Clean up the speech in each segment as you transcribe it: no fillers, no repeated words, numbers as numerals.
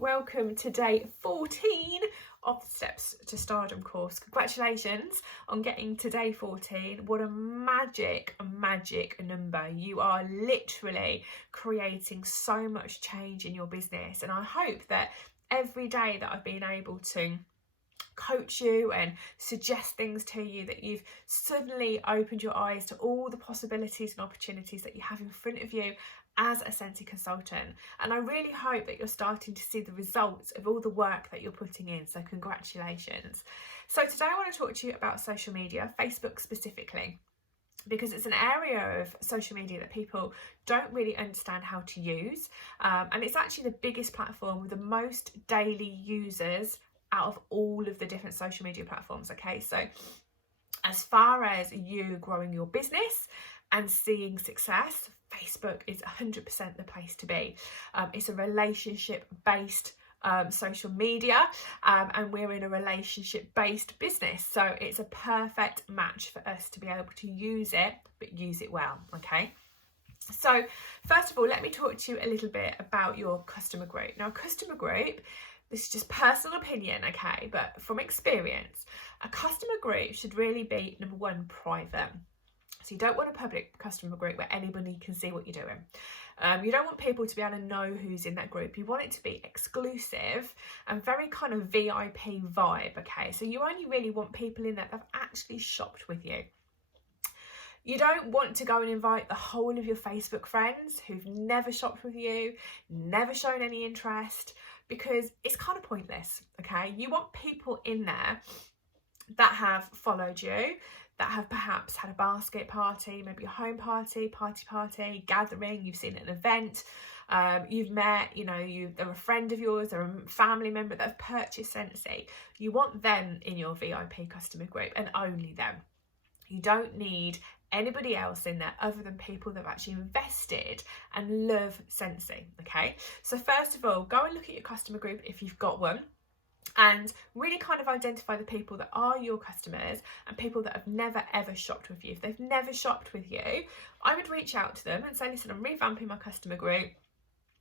welcome to day 14 of the Steps to Stardom course. Congratulations on getting to day 14. What a magic number. You are literally creating so much change in your business, and I hope that every day that I've been able to coach you and suggest things to you, that you've suddenly opened your eyes to all the possibilities and opportunities that you have in front of you as a Scentsy consultant. And I really hope that you're starting to see the results of all the work that you're putting in, so congratulations. So today I want to talk to you about social media, Facebook specifically, because it's an area of social media that people don't really understand how to use, and it's actually the biggest platform with the most daily users out of all of the different social media platforms. Okay, so as far as you growing your business and seeing success, Facebook is 100% the place to be. It's a relationship based social media, and we're in a relationship based business, so it's a perfect match for us to be able to use it, but use it well. Okay, so first of all, let me talk to you a little bit about your customer group. Now, customer group, this is just personal opinion, okay, but from experience, a customer group should really be, number one, private. So you don't want a public customer group where anybody can see what you're doing. You don't want people to be able to know who's in that group. You want it to be exclusive and very kind of VIP vibe, okay? So you only really want people in there that have actually shopped with you. You don't want to go and invite the whole of your Facebook friends who've never shopped with you, never shown any interest, because it's kind of pointless, okay? You want people in there that have followed you, that have perhaps had a basket party, maybe a home party, party, gathering, you've seen an event, you've met, they're a friend of yours, they're a family member that have purchased Scentsy. You want them in your VIP customer group, and only them. You don't need anybody else in there other than people that have actually invested and love Scentsy, okay? So first of all, go and look at your customer group if you've got one, and really kind of identify the people that are your customers and people that have never ever shopped with you. If they've never shopped with you, I would reach out to them and say, listen, I'm revamping my customer group.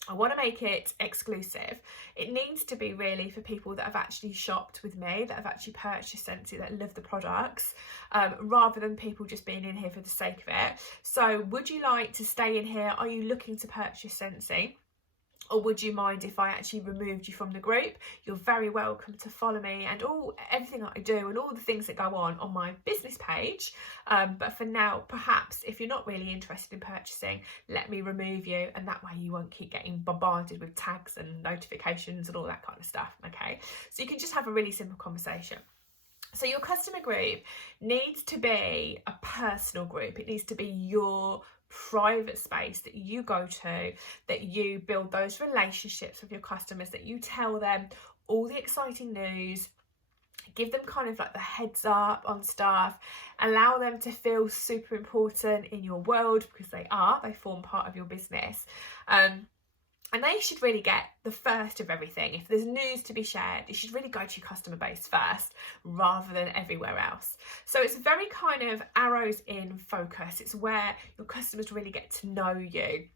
I want to make it exclusive. It needs to be really for people that have actually shopped with me, that have actually purchased Scentsy, that love the products, rather than people just being in here for the sake of it. So would you like to stay in here? Are you looking to purchase Scentsy? Or would you mind if I actually removed you from the group? You're very welcome to follow me and everything that I do and all the things that go on my business page. But for now, perhaps if you're not really interested in purchasing, let me remove you, and that way you won't keep getting bombarded with tags and notifications and all that kind of stuff. Okay, so you can just have a really simple conversation. So your customer group needs to be a personal group. It needs to be your private space that you go to, that you build those relationships with your customers, that you tell them all the exciting news, give them kind of like the heads up on stuff, allow them to feel super important in your world, because they form part of your business. And they should really get the first of everything. If there's news to be shared, you should really go to your customer base first rather than everywhere else. So it's very kind of arrows in focus. It's where your customers really get to know you,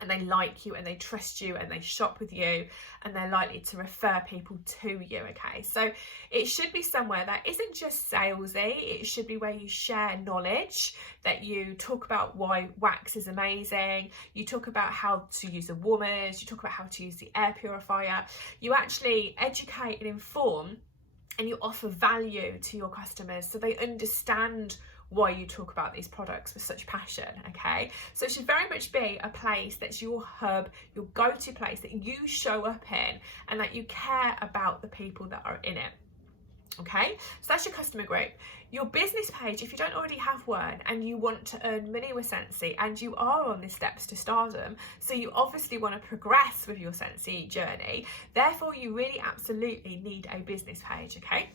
and they like you and they trust you and they shop with you, and they're likely to refer people to you, okay? So it should be somewhere that isn't just salesy. It should be where you share knowledge, that you talk about why wax is amazing, you talk about how to use a warmers, you talk about how to use the air purifier. You actually educate and inform, and you offer value to your customers so they understand why you talk about these products with such passion, okay? So it should very much be a place that's your hub, your go-to place that you show up in, and that you care about the people that are in it, okay? So that's your customer group. Your business page, if you don't already have one and you want to earn money with Scentsy, and you are on the steps to stardom, so you obviously want to progress with your Scentsy journey, therefore you really absolutely need a business page, okay?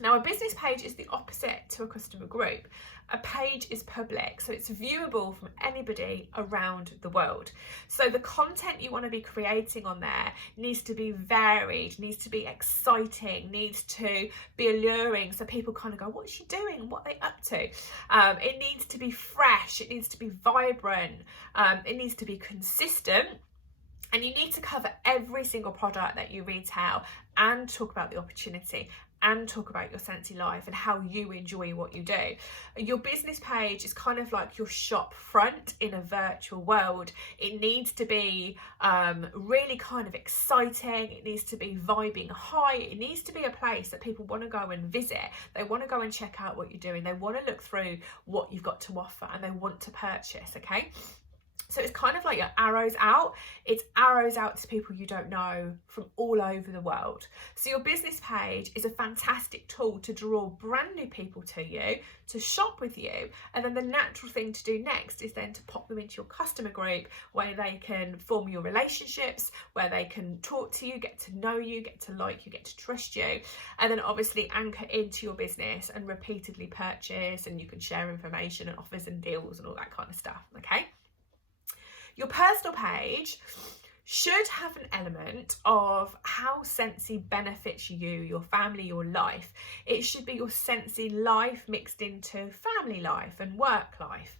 Now, a business page is the opposite to a customer group. A page is public, so it's viewable from anybody around the world. So the content you want to be creating on there needs to be varied, needs to be exciting, needs to be alluring, so people kind of go, what's she doing? What are they up to? It needs to be fresh, it needs to be vibrant, it needs to be consistent. And you need to cover every single product that you retail and talk about the opportunity and talk about your Scentsy life and how you enjoy what you do. Your business page is kind of like your shop front in a virtual world. It needs to be really kind of exciting. It needs to be vibing high. It needs to be a place that people want to go and visit. They want to go and check out what you're doing. They want to look through what you've got to offer and they want to purchase, okay? So it's kind of like your arrows out. It's arrows out to people you don't know from all over the world. So your business page is a fantastic tool to draw brand new people to you, to shop with you. And then the natural thing to do next is then to pop them into your customer group where they can form your relationships, where they can talk to you, get to know you, get to like you, get to trust you. And then obviously anchor into your business and repeatedly purchase, and you can share information and offers and deals and all that kind of stuff, okay? Your personal page should have an element of how Scentsy benefits you, your family, your life. It should be your Scentsy life mixed into family life and work life.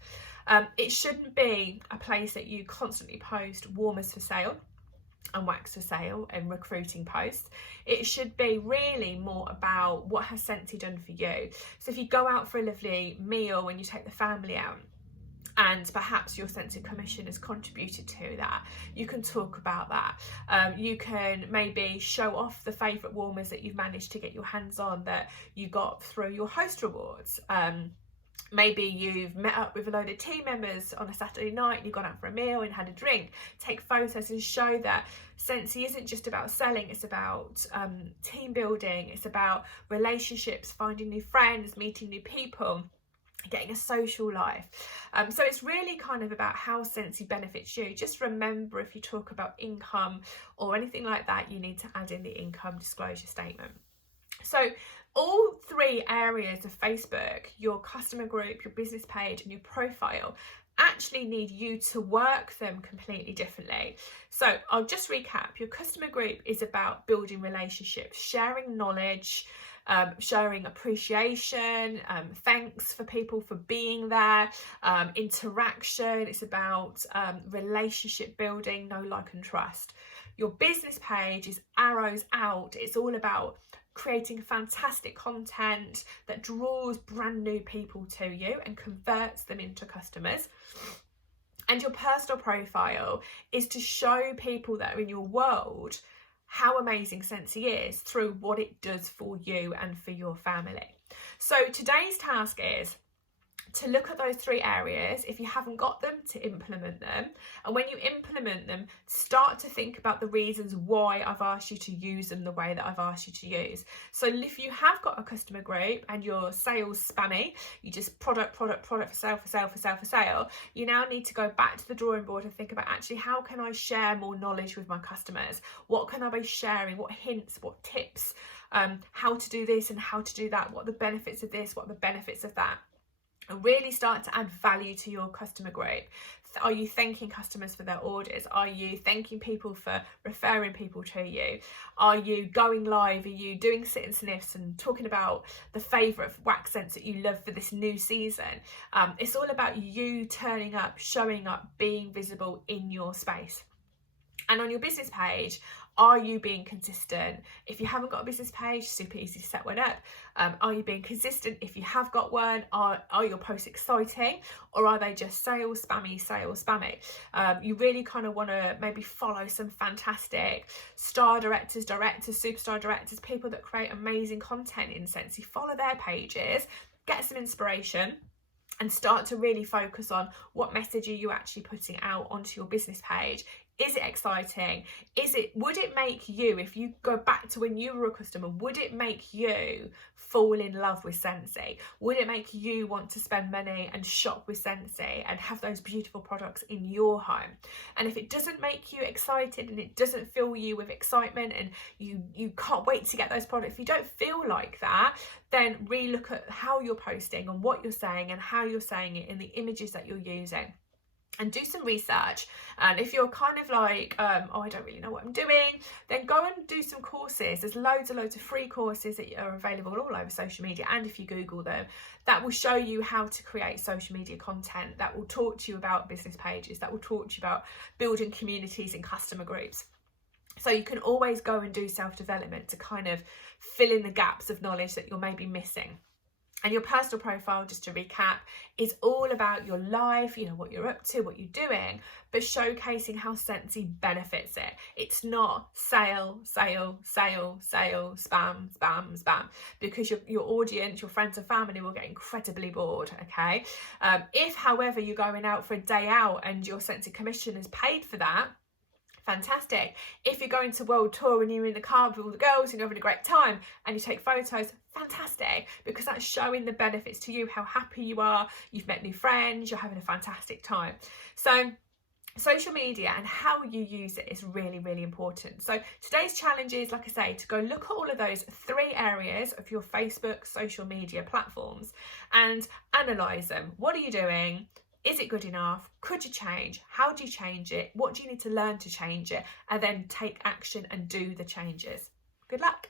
It shouldn't be a place that you constantly post warmers for sale and wax for sale and recruiting posts. It should be really more about what has Scentsy done for you. So if you go out for a lovely meal and you take the family out, and perhaps your Scentsy commission has contributed to that, you can talk about that. You can maybe show off the favourite warmers that you've managed to get your hands on that you got through your host rewards. Maybe you've met up with a load of team members on a Saturday night and you've gone out for a meal and had a drink. Take photos and show that Scentsy isn't just about selling, it's about team building, it's about relationships, finding new friends, meeting new people, getting a social life. So it's really kind of about how Scentsy benefits you. Just remember, if you talk about income or anything like that, you need to add in the income disclosure statement. So all three areas of Facebook, your customer group, your business page and your profile, actually need you to work them completely differently. So I'll just recap. Your customer group is about building relationships, sharing knowledge, showing appreciation, thanks for people for being there, interaction. It's about relationship building, know, like and trust. Your business page is arrows out. It's all about creating fantastic content that draws brand new people to you and converts them into customers. And your personal profile is to show people that are in your world how amazing Scentsy is through what it does for you and for your family. So today's task is to look at those three areas. If you haven't got them, to implement them. And when you implement them, start to think about the reasons why I've asked you to use them the way that I've asked you to use. So if you have got a customer group and your sales spammy, you just product for sale, you now need to go back to the drawing board and think about, actually, how can I share more knowledge with my customers? What can I be sharing? What hints, what tips, how to do this and how to do that? What are the benefits of this? What are the benefits of that? And really start to add value to your customer group. Are you thanking customers for their orders? Are you thanking people for referring people to you? Are you going live? Are you doing sit and sniffs and talking about the favourite wax scents that you love for this new season? It's all about you turning up, showing up, being visible in your space. And on your business page, are you being consistent? If you haven't got a business page, super easy to set one up. Are you being consistent? If you have got one, are your posts exciting, or are they just sales spammy? You really kind of want to maybe follow some fantastic star directors, superstar directors, people that create amazing content in Scentsy. Follow their pages, get some inspiration, and start to really focus on what message are you actually putting out onto your business page. Is it exciting? Would it make you, if you go back to when you were a customer, would it make you fall in love with Scentsy? Would it make you want to spend money and shop with Scentsy and have those beautiful products in your home? And if it doesn't make you excited and it doesn't fill you with excitement and you can't wait to get those products, if you don't feel like that, then relook at how you're posting and what you're saying and how you're saying it in the images that you're using. and do some research. And if you're kind of like, oh, I don't really know what I'm doing, then go and do some courses. There's loads of free courses that are available all over social media, and if you Google them, that will show you how to create social media content, that will talk to you about business pages, that will talk to you about building communities and customer groups. So you can always go and do self-development to kind of fill in the gaps of knowledge that you're maybe missing. And your personal profile, just to recap, is all about your life, you know, what you're up to, what you're doing, but showcasing how Scentsy benefits it. It's not sale, sale, sale, sale, spam, spam, spam, because your audience, your friends and family will get incredibly bored, okay? If, however, you're going out for a day out and your Scentsy commission is paid for that, fantastic. If you're going to world tour and you're in the car with all the girls and you're having a great time and you take photos, fantastic, because that's showing the benefits to you, how happy you are, you've met new friends, you're having a fantastic time. So social media and how you use it is really, really important. So today's challenge is, like I say, to go look at all of those 3 areas of your Facebook social media platforms and analyse them. What are you doing? Is it good enough? Could you change? How do you change it? What do you need to learn to change it? And then take action and do the changes. Good luck.